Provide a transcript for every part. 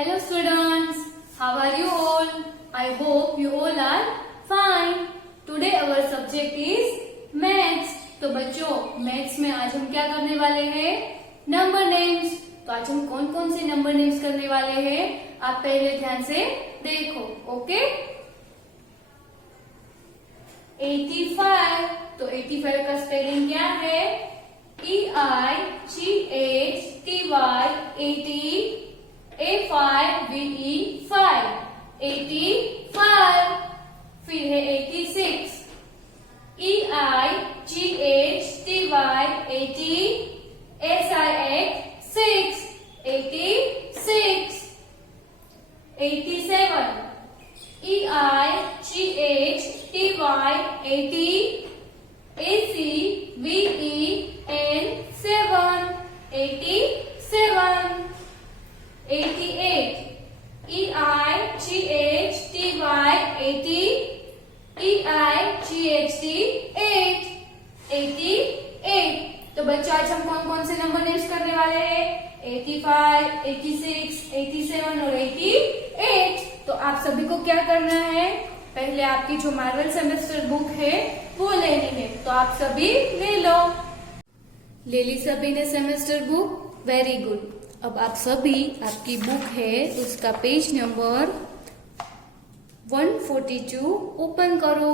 Hello students, how are you all? I hope you all are fine. Today our subject is maths. तो बच्चों maths में आज हम क्या करने वाले हैं? Number names. तो आज हम कौन कौन से नंबर नेम्स करने वाले हैं? आप पहले ध्यान से देखो, ओके? 85। तो 85 का स्पेलिंग क्या है? EIGHTY 80 AFIVE 5 85। फिर है 86 EIGHTY 80 SIX 6 86। 87 EIGHTY 80 ACVEN 7 87। 88 EIGHTY 80 EIGHT 8 88। तो बच्चों आज हम कौन कौन से नंबर नेम्स करने वाले हैं? 85, 86, 87 और 88। तो आप सभी को क्या करना है? पहले आपकी जो मार्वल सेमेस्टर बुक है वो लेनी है। तो आप सभी ले लो। ले ली सभी ने सेमेस्टर बुक? Very good. अब आप सभी आपकी बुक है उसका पेज नंबर 142 ओपन करो।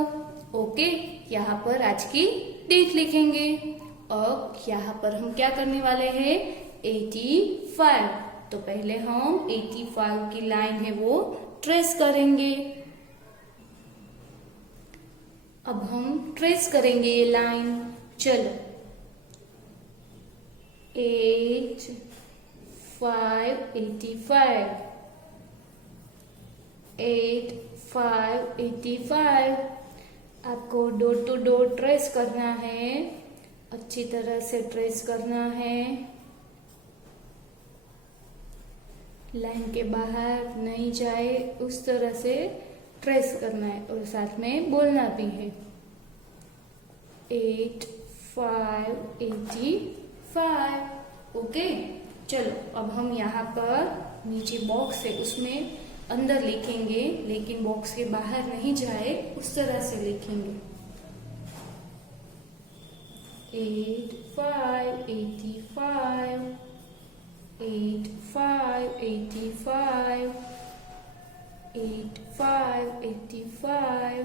ओके, यहाँ पर आज की डेट लिखेंगे। अब यहाँ पर हम क्या करने वाले हैं? 85। तो पहले हम 85 की लाइन है वो ट्रेस करेंगे। अब हम ट्रेस करेंगे ये लाइन। चलो 8 5 85 8 5 85। आपको डॉट टू डॉट ट्रेस करना है, अच्छी तरह से ट्रेस करना है, लाइन के बाहर नहीं जाए उस तरह से ट्रेस करना है और साथ में बोलना भी है। 8 5 85। ओके, चलो अब हम यहाँ पर नीचे बॉक्स है उसमें अंदर लिखेंगे, लेकिन बॉक्स के बाहर नहीं जाए उस तरह से लिखेंगे। 8 5 85 8 5 85 8 5 85।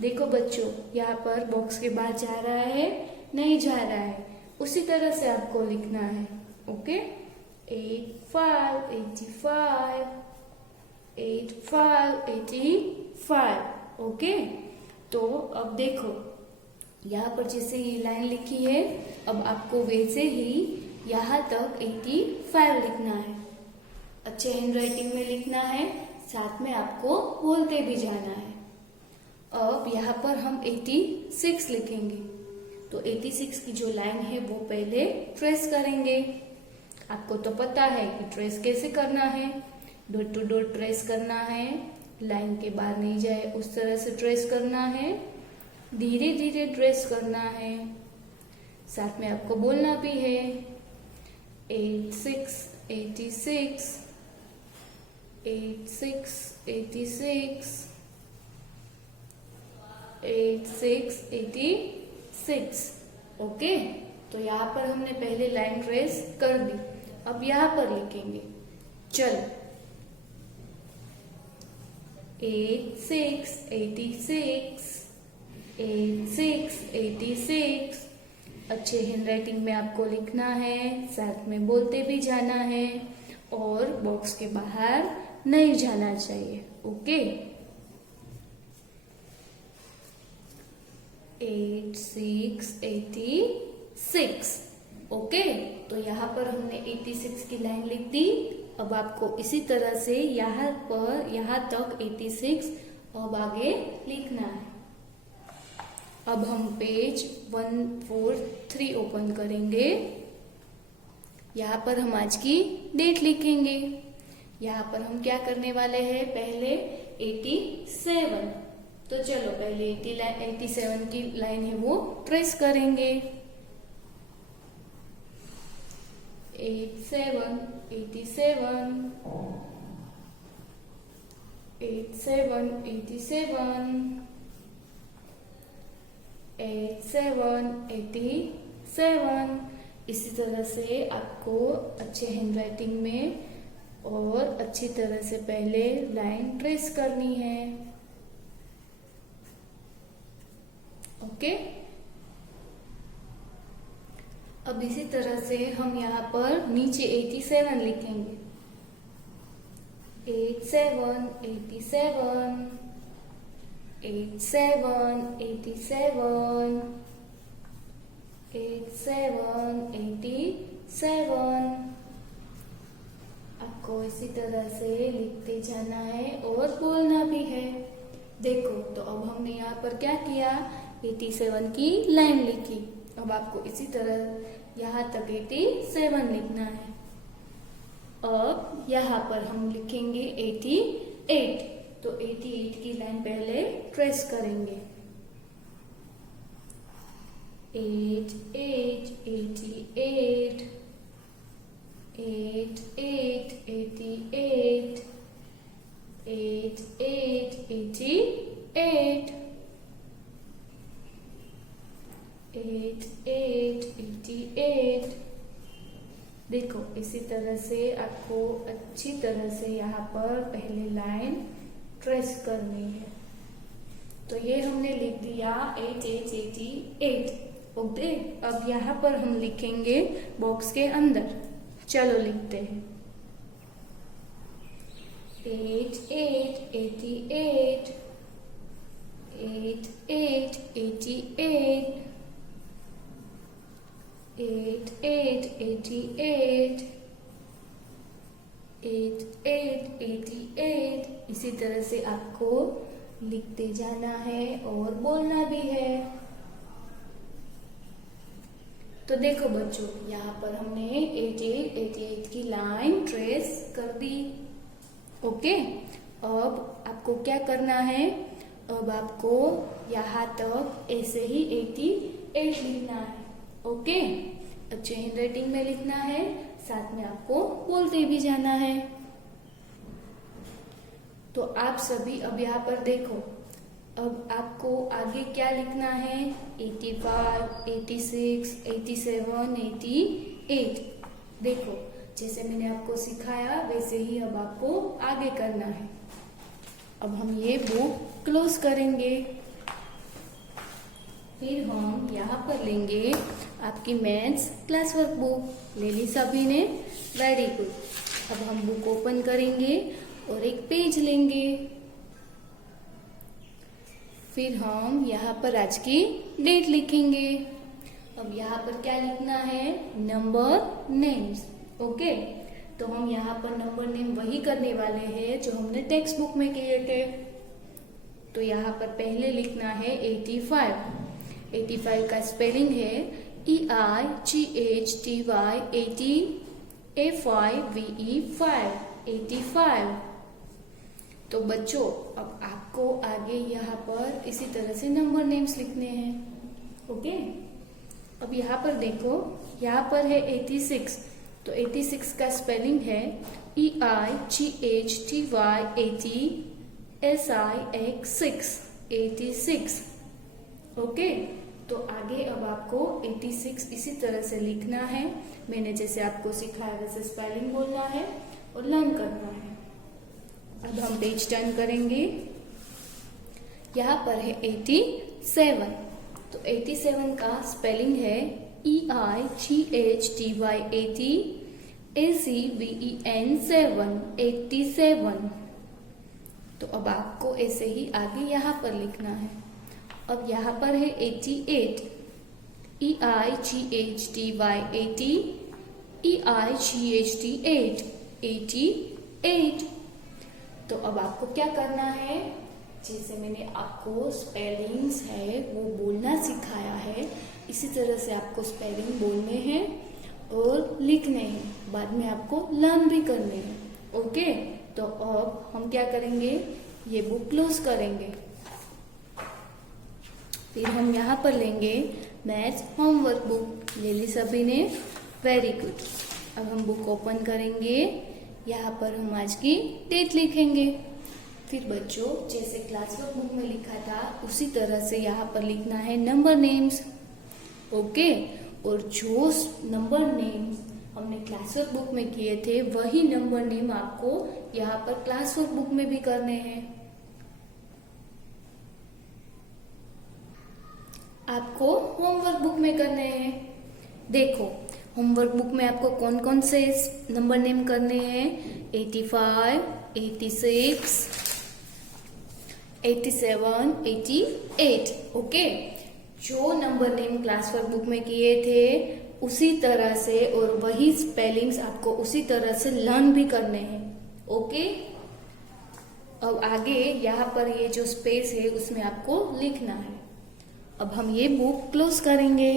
देखो बच्चों, यहाँ पर बॉक्स के बाहर जा रहा है नहीं जा रहा है, उसी तरह से आपको लिखना है। ओके, 8 5 85 8 5 85। ओके, तो अब देखो यहाँ पर जैसे ये लाइन लिखी है, अब आपको वैसे ही यहाँ तक 85 लिखना है। अच्छे हैंडराइटिंग में लिखना है, साथ में आपको बोलते भी जाना है। अब यहाँ पर हम 86 लिखेंगे। तो 86 की जो लाइन है वो पहले ट्रेस करेंगे। आपको तो पता है कि ट्रेस कैसे करना है। डॉट टू डॉट ट्रेस करना है, लाइन के बाहर नहीं जाए उस तरह से ट्रेस करना है, धीरे धीरे ट्रेस करना है, साथ में आपको बोलना भी है। 86 86 86 86 86 86। ओके, तो यहाँ पर हमने पहले लाइन ट्रेस कर दी। अब यहाँ पर लिखेंगे। चलो 86 86 86 86। अच्छे हैंडराइटिंग में आपको लिखना है, साथ में बोलते भी जाना है और बॉक्स के बाहर नहीं जाना चाहिए। ओके, 86 86। ओके, तो यहाँ पर हमने 86 की लाइन लिख दी। अब आपको इसी तरह से यहाँ तक 86 अब आगे लिखना है। अब हम पेज 143 ओपन करेंगे। यहाँ पर हम आज की डेट लिखेंगे। यहाँ पर हम क्या करने वाले हैं? पहले 87। तो चलो पहले 87 की लाइन है वो ट्रेस करेंगे। 87 87 8 7 87, 8 7 87। इसी तरह से आपको अच्छे हैंडराइटिंग में और अच्छी तरह से पहले लाइन ट्रेस करनी है। ओके, अब इसी तरह से हम यहाँ पर नीचे 87 लिखेंगे। 8 7 87, 8 7 87, 8 7 87। आपको इसी तरह से लिखते जाना है और बोलना भी है। देखो, तो अब हमने यहाँ पर क्या किया, 87 की लाइन लिखी। अब आपको इसी तरह यहाँ तक 87 लिखना है। अब यहाँ पर हम लिखेंगे 88, तो 88 की लाइन पहले ट्रेस करेंगे। 8 8 88, 8 8 88, 8 8 88, 8 8 88। देखो, इसी तरह से आपको अच्छी तरह से यहाँ पर पहले लाइन ट्रेस करनी है। तो ये हमने लिख दिया 8 8 88। ओके, अब यहाँ पर हम लिखेंगे बॉक्स के अंदर। चलो लिखते हैं 8 8 88, 8 8 88, 8 8 88, 8 8 88। इसी तरह से आपको लिखते जाना है और बोलना भी है। तो देखो बच्चों, यहाँ पर हमने 8 8 88 की लाइन ट्रेस कर दी। ओके, अब आपको क्या करना है, अब आपको यहाँ तक ऐसे ही 88 लिखना है। ओके, अच्छे हैंडराइटिंग में लिखना है, साथ में आपको बोलते भी जाना है। तो आप सभी अब यहाँ पर देखो, अब आपको आगे क्या लिखना है, 85 86 87 88। देखो, जैसे मैंने आपको सिखाया वैसे ही अब आपको आगे करना है। अब हम ये बुक क्लोज करेंगे। फिर हम यहाँ पर लेंगे आपकी मैथ्स क्लास वर्क बुक। ले ली सभी ने? Very good. अब हम बुक ओपन करेंगे और एक पेज लेंगे। फिर हम यहाँ पर आज की डेट लिखेंगे। अब यहाँ पर क्या लिखना है, नंबर नेम्स। ओके, तो हम यहाँ पर नंबर नेम वही करने वाले हैं जो हमने टेक्स्ट बुक में किए थे। तो यहाँ पर पहले लिखना है 85। 85 का स्पेलिंग है EIGHTY 80 AFIVE 5 85। तो बच्चों, अब आपको आगे यहाँ पर इसी तरह से नंबर नेम्स लिखने हैं। ओके, अब यहाँ पर देखो, यहाँ पर है 86। तो 86 का स्पेलिंग है EIGHTY 80 SIX 86। ओके, तो आगे अब आपको 86 इसी तरह से लिखना है। मैंने जैसे आपको सिखाया वैसे स्पेलिंग बोलना है और लर्न करना है। अब हम पेज टर्न करेंगे। यहाँ पर है 87। तो 87 का स्पेलिंग है EIGHTY 80 ACVEN 7 87। तो अब आपको ऐसे ही आगे यहाँ पर लिखना है। अब यहाँ पर है 88। EIGHTY 80 EIGHT 88। तो अब आपको क्या करना है, जैसे मैंने आपको स्पेलिंग्स है वो बोलना सिखाया है, इसी तरह से आपको स्पेलिंग बोलने हैं और लिखने हैं। बाद में आपको लर्न भी करने हैं। ओके, तो अब हम क्या करेंगे, ये बुक क्लोज करेंगे। फिर हम यहाँ पर लेंगे मैथ्स होमवर्क बुक। ले ली सभी ने? Very good. अब हम बुक ओपन करेंगे। यहाँ पर हम आज की डेट लिखेंगे। फिर बच्चों जैसे क्लास वर्क बुक में लिखा था उसी तरह से यहाँ पर लिखना है नंबर नेम्स। ओके, और जो नंबर नेम्स हमने क्लास वर्क बुक में किए थे वही नंबर नेम आपको यहाँ पर क्लास वर्क बुक में भी करने हैं। आपको होमवर्क बुक में करने हैं। देखो होमवर्क बुक में आपको कौन कौन से नंबर नेम करने हैं, 85, 86, 87, 88। ओके, जो number name class work book में किए थे उसी तरह से और वही स्पेलिंग्स आपको उसी तरह से लर्न भी करने हैं। ओके, अब आगे यहाँ पर ये जो स्पेस है उसमें आपको लिखना है। अब हम ये बुक क्लोज करेंगे।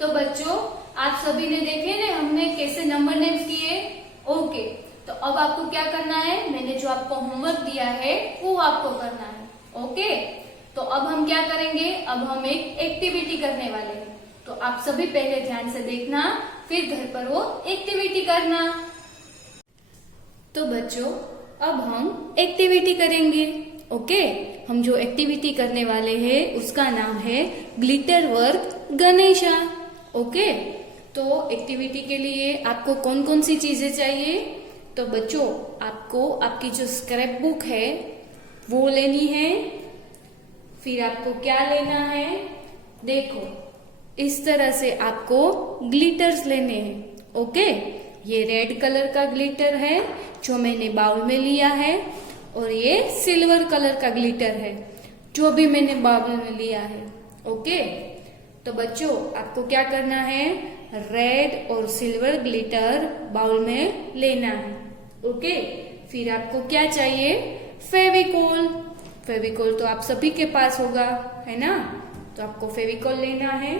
तो बच्चों आप सभी ने देखे ना हमने कैसे नंबर नेम्स किए। ओके, तो अब आपको क्या करना है, मैंने जो आपको होमवर्क दिया है वो आपको करना है। ओके, तो अब हम क्या करेंगे, अब हम एक एक्टिविटी करने वाले हैं। तो आप सभी पहले ध्यान से देखना, फिर घर पर वो एक्टिविटी करना। तो बच्चों अब हम एक्टिविटी करेंगे। ओके, हम जो एक्टिविटी करने वाले हैं उसका नाम है ग्लिटर वर्क गणेशा। ओके, तो एक्टिविटी के लिए आपको कौन कौन सी चीजें चाहिए, तो बच्चों आपको आपकी जो स्क्रैप बुक है वो लेनी है। फिर आपको क्या लेना है, देखो इस तरह से आपको ग्लिटर्स लेने हैं। ओके, ये रेड कलर का ग्लिटर है जो मैंने बाउल में लिया है, और ये सिल्वर कलर का ग्लिटर है जो भी मैंने बाउल में लिया है। ओके, तो बच्चों आपको क्या करना है, रेड और सिल्वर ग्लिटर बाउल में लेना है। ओके, फिर आपको क्या चाहिए, फेविकोल। फेविकोल तो आप सभी के पास होगा, है ना, तो आपको फेविकोल लेना है।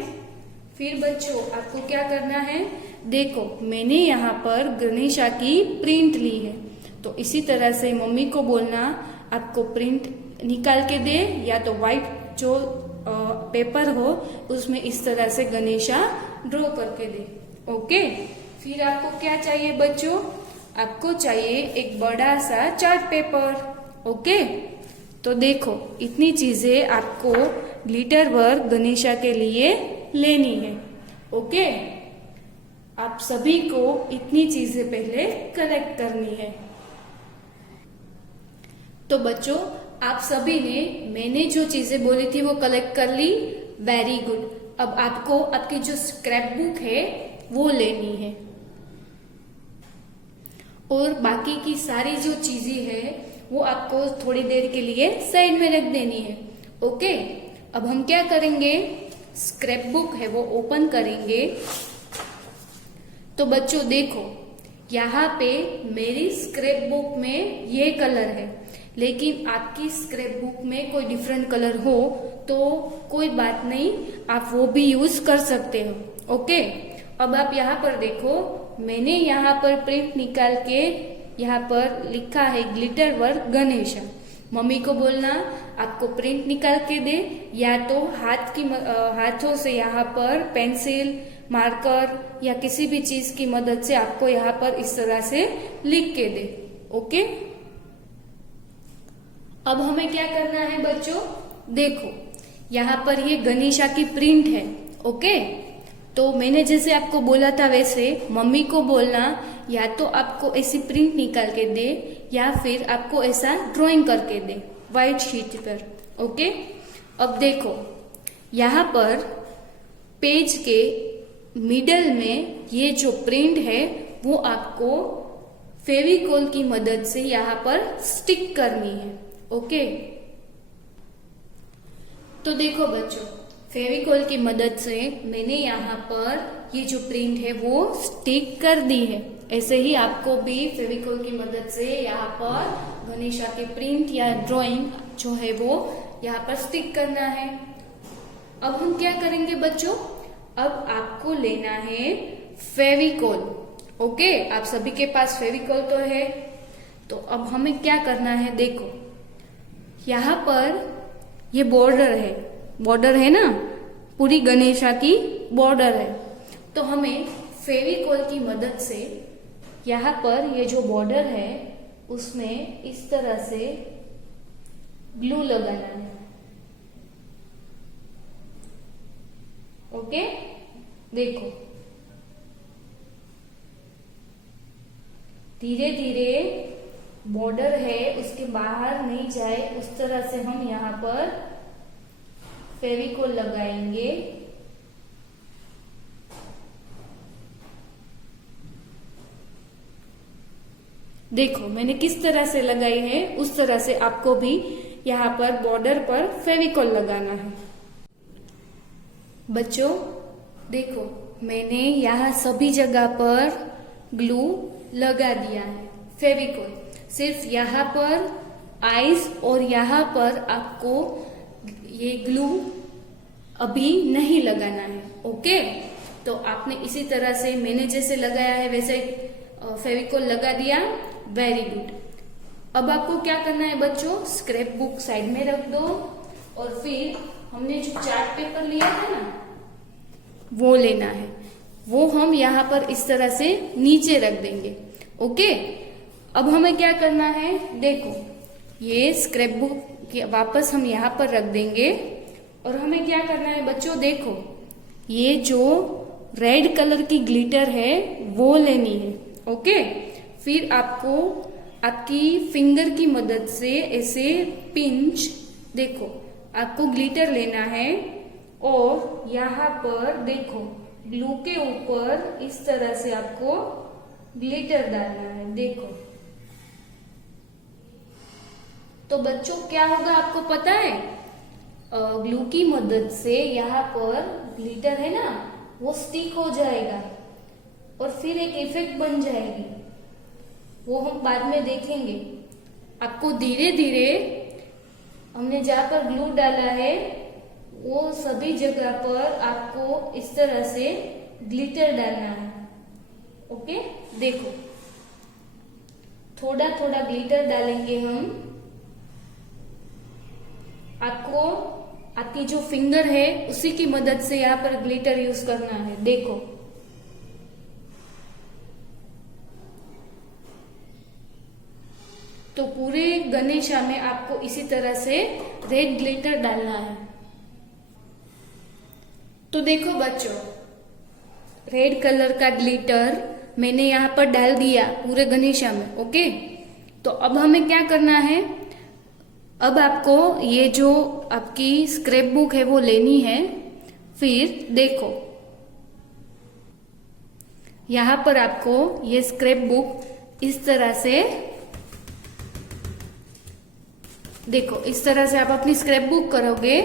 फिर बच्चों आपको क्या करना है, देखो मैंने यहाँ पर गणेशा की प्रिंट ली है, तो इसी तरह से मम्मी को बोलना आपको प्रिंट निकाल के दे, या तो व्हाइट जो पेपर हो उसमें इस तरह से गणेशा ड्रॉ करके दे। ओके, फिर आपको क्या चाहिए बच्चों, आपको चाहिए एक बड़ा सा चार्ट पेपर। ओके, तो देखो इतनी चीजें आपको ग्लिटर वर्क गणेशा के लिए लेनी है। ओके, आप सभी को इतनी चीजें पहले कलेक्ट करनी है। तो बच्चों आप सभी ने मैंने जो चीजें बोली थी वो कलेक्ट कर ली, वेरी गुड। अब आपको आपकी जो स्क्रैप बुक है वो लेनी है, और बाकी की सारी जो चीजें है वो आपको थोड़ी देर के लिए साइड में रख देनी है। ओके, अब हम क्या करेंगे, स्क्रैप बुक है वो ओपन करेंगे। तो बच्चों देखो यहाँ पे मेरी स्क्रैप बुक में ये कलर है, लेकिन आपकी स्क्रैप बुक में कोई डिफरेंट कलर हो तो कोई बात नहीं, आप वो भी यूज कर सकते हो। ओके, अब आप यहाँ पर देखो मैंने यहाँ पर प्रिंट निकाल के यहाँ पर लिखा है ग्लिटर वर्क गणेशा। मम्मी को बोलना आपको प्रिंट निकाल के दे, या तो हाथों से यहाँ पर पेंसिल, मार्कर या किसी भी चीज की मदद से आपको यहाँ पर इस तरह से लिख के दे। ओके, अब हमें क्या करना है बच्चों, देखो यहाँ पर ये गणेशा की प्रिंट है। ओके, तो मैंने जैसे आपको बोला था वैसे मम्मी को बोलना या तो आपको ऐसी प्रिंट निकाल के दे या फिर आपको ऐसा ड्राइंग करके दे व्हाइट शीट पर। ओके, अब देखो यहाँ पर पेज के मिडल में ये जो प्रिंट है वो आपको फेविकोल की मदद से यहाँ पर स्टिक करनी है। ओके, तो देखो बच्चों फेविकोल की मदद से मैंने यहाँ पर ये जो प्रिंट है वो स्टिक कर दी है। ऐसे ही आपको भी फेविकोल की मदद से यहाँ पर गणेशा के प्रिंट या ड्राइंग जो है वो यहाँ पर स्टिक करना है। अब हम क्या करेंगे बच्चों, अब आपको लेना है फेविकोल। ओके, आप सभी के पास फेविकोल तो है, तो अब हमें क्या करना है, देखो यहाँ पर ये बॉर्डर है ना, पूरी गणेशा की बॉर्डर है, तो हमें फेविकोल की मदद से यहाँ पर ये जो बॉर्डर है उसमें इस तरह से ग्लू लगाना है। ओके, देखो धीरे धीरे बॉर्डर है उसके बाहर नहीं जाए उस तरह से हम यहाँ पर फेविकोल लगाएंगे। देखो मैंने किस तरह से लगाई है, उस तरह से आपको भी यहाँ पर बॉर्डर पर फेविकोल लगाना है। बच्चों देखो मैंने यहाँ सभी जगह पर ग्लू लगा दिया है, फेविकोल। सिर्फ यहाँ पर आईज और यहाँ पर आपको ये ग्लू अभी नहीं लगाना है। ओके, तो आपने इसी तरह से मैंने जैसे लगाया है वैसे फेविकोल लगा दिया। Very good. अब आपको क्या करना है बच्चों, स्क्रैप बुक साइड में रख दो और फिर हमने जो चार्ट पेपर लिया था ना वो लेना है, वो हम यहाँ पर इस तरह से नीचे रख देंगे। ओके, अब हमें क्या करना है, देखो ये स्क्रैप बुक वापस हम यहाँ पर रख देंगे और हमें क्या करना है बच्चों, देखो ये जो रेड कलर की ग्लिटर है वो लेनी है। ओके, फिर आपको आपकी फिंगर की मदद से ऐसे पिंच, देखो आपको ग्लिटर लेना है और यहाँ पर देखो ग्लू के ऊपर इस तरह से आपको ग्लिटर डालना है। देखो तो बच्चों क्या होगा आपको पता है, ग्लू की मदद से यहाँ पर ग्लिटर है ना वो स्टिक हो जाएगा और फिर एक इफेक्ट बन जाएगी, वो हम बाद में देखेंगे। आपको धीरे धीरे हमने जहाँ पर ग्लू डाला है वो सभी जगह पर आपको इस तरह से ग्लिटर डालना है। ओके, देखो थोड़ा थोड़ा ग्लिटर डालेंगे हम। आपको आपकी जो फिंगर है उसी की मदद से यहाँ पर ग्लिटर यूज करना है। देखो तो पूरे गणेशा में आपको इसी तरह से रेड ग्लिटर डालना है। तो देखो बच्चों रेड कलर का ग्लिटर मैंने यहाँ पर डाल दिया पूरे गणेशा में। ओके, तो अब हमें क्या करना है, अब आपको ये जो आपकी स्क्रैप बुक है वो लेनी है। फिर देखो यहाँ पर आपको ये स्क्रैप बुक इस तरह से, देखो इस तरह से आप अपनी स्क्रैप बुक करोगे,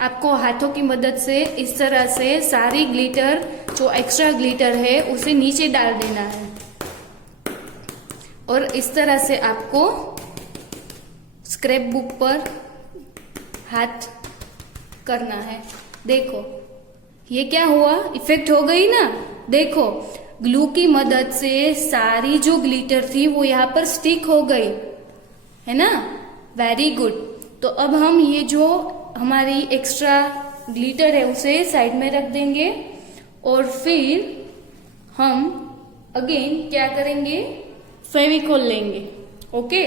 आपको हाथों की मदद से इस तरह से सारी ग्लिटर जो एक्स्ट्रा ग्लिटर है उसे नीचे डाल देना है और इस तरह से आपको स्क्रैप बुक पर हाथ करना है। देखो ये क्या हुआ, इफेक्ट हो गई ना। देखो ग्लू की मदद से सारी जो ग्लिटर थी वो यहाँ पर स्टिक हो गई है ना। Very good. तो अब हम ये जो हमारी एक्स्ट्रा ग्लिटर है उसे साइड में रख देंगे और फिर हम अगेन क्या करेंगे, फेविकोल लेंगे। ओके,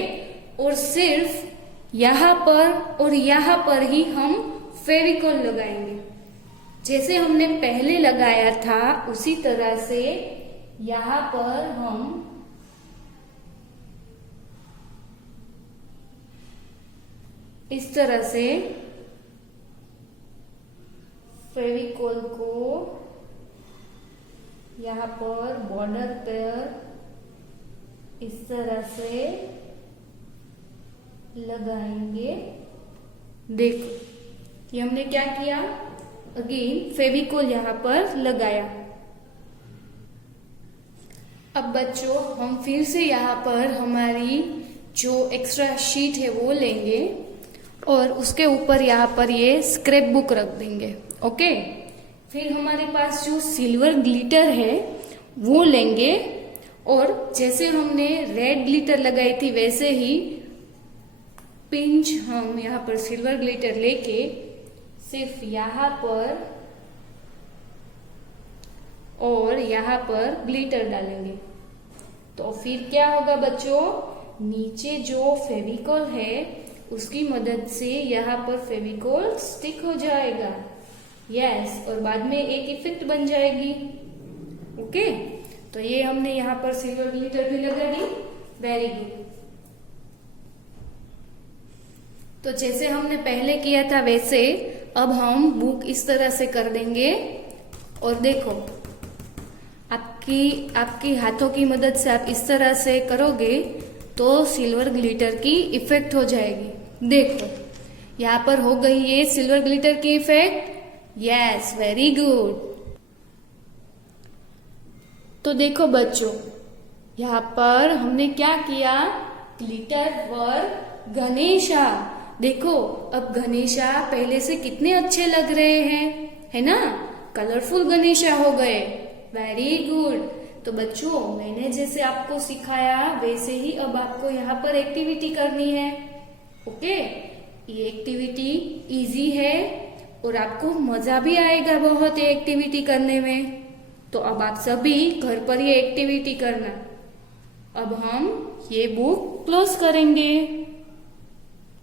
और सिर्फ यहाँ पर और यहाँ पर ही हम फेविकोल लगाएंगे, जैसे हमने पहले लगाया था उसी तरह से यहाँ पर हम इस तरह से फेविकोल को यहाँ पर बॉर्डर पर इस तरह से लगाएंगे। देखो ये हमने क्या किया, अगेन फेविकोल यहाँ पर लगाया। अब बच्चों हम फिर से यहाँ पर हमारी जो एक्स्ट्रा शीट है वो लेंगे और उसके ऊपर यहाँ पर ये स्क्रैप बुक रख देंगे। ओके, फिर हमारे पास जो सिल्वर ग्लिटर है वो लेंगे और जैसे हमने रेड ग्लिटर लगाई थी वैसे ही पिंच हम यहाँ पर सिल्वर ग्लिटर लेके सिर्फ यहाँ पर और यहाँ पर ग्लिटर डालेंगे। तो फिर क्या होगा बच्चों, नीचे जो फेविकॉल है उसकी मदद से यहाँ पर फेविकॉल स्टिक हो जाएगा। यस, और बाद में एक इफेक्ट बन जाएगी। ओके, तो ये हमने यहाँ पर सिल्वर ग्लिटर भी लगा दी। Very good. तो जैसे हमने पहले किया था वैसे अब हम बुक इस तरह से कर देंगे। और देखो, आपकी हाथों की मदद से आप इस तरह से करोगे तो सिल्वर ग्लिटर की इफेक्ट हो जाएगी। देखो, यहाँ पर हो गई ये सिल्वर ग्लिटर की इफेक्ट। Yes, very good. तो देखो बच्चों, यहाँ पर हमने क्या किया, ग्लिटर वर गणेशा। देखो, अब गणेशा पहले से कितने अच्छे लग रहे हैं, है ना, कलरफुल गणेशा हो गए। Very good. तो बच्चों, मैंने जैसे आपको सिखाया वैसे ही अब आपको यहाँ पर एक्टिविटी करनी है। ओके, ये एक्टिविटी इजी है और आपको मजा भी आएगा बहुत ये एक्टिविटी करने में। तो अब आप सभी घर पर ये एक्टिविटी करना। अब हम ये बुक क्लोज करेंगे।